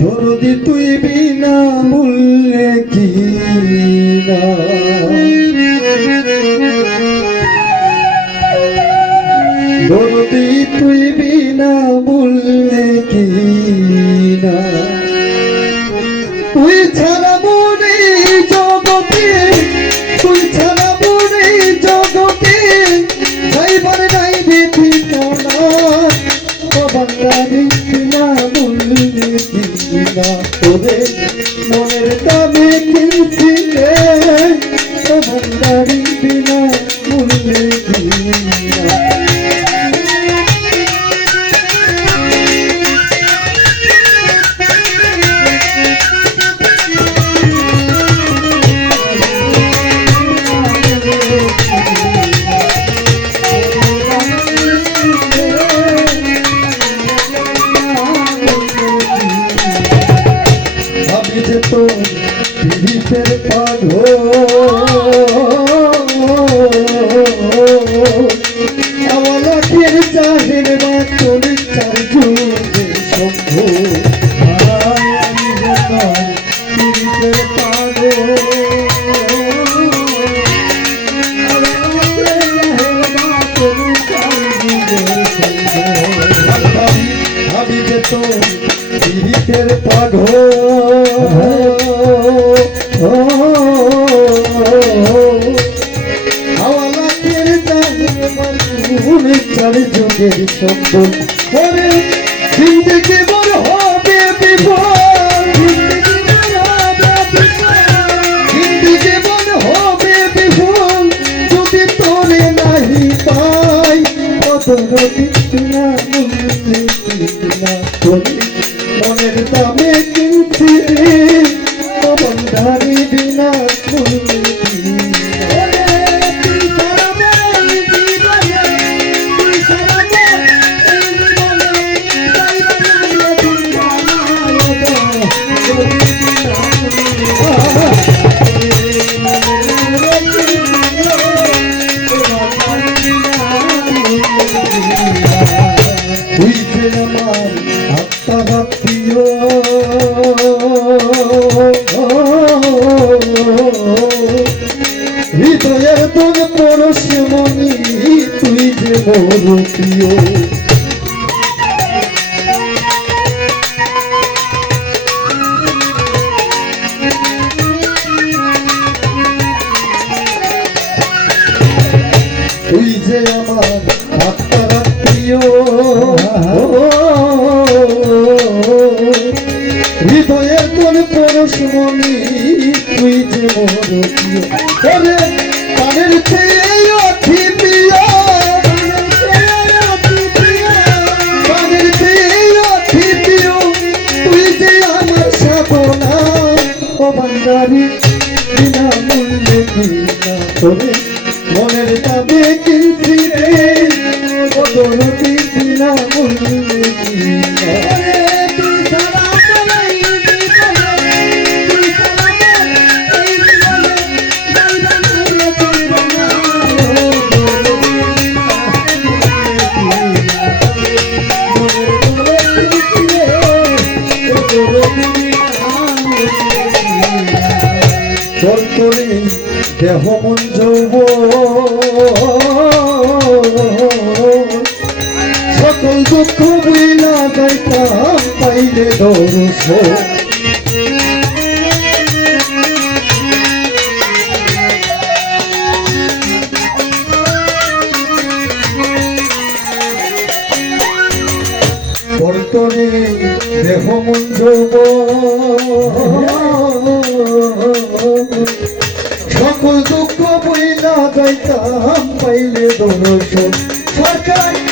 দরদি তুই বিনা মূল্যে কি না দরদি তুই বিনা মূল্যে কি না তুই ছাড়া মনে জগতে তুই ছাড়া মনে জগতে যাইবার নাই রে ঠিকানা বাঙালি বিনা মূল্যে কি না তোরে মনের দামে কিনছি রে বাঙালি বিনা মূল্যে কি না তো পীড়িতের পাগল আমার লাখের চাহের বা তোর চার যুগে সম্ভব পীড়িতের পাগল ভাবি যে তো পীড়িতের পাগল হাওয়ালাকের চারি যুগের সম্বল জিন্দগি বড় হবে বিফল জিন্দগি বড় হবে বিফল যদি তোরে নাহি পাই না মনের দামে কিনছি বন্ধারি বিনা হৃদয়ের তোর পরশমণি তুই যে মোর প্রিয় তুই যে আমার আত্মার প্রিয় হৃদয়ের তোর পরশমণি তুই যে মোর প্রিয় কানের চেয়ে অতি প্রিয় কানের চেয়ে অতি প্রিয় তুই যে আমার সাধনা ও বান্দারি বিনা মূল্যে কিনা তোরে মনের দামে কিনছি রে বদলতি বিনা মূল্যে কিনা তোরে দেহ মন সকল দুঃখ বইলা যাইতাম পাইলে দর্শন তোরে দেহ মন সকল দুঃখ বইলা যাইতাম পাইলে দর্শন সরকার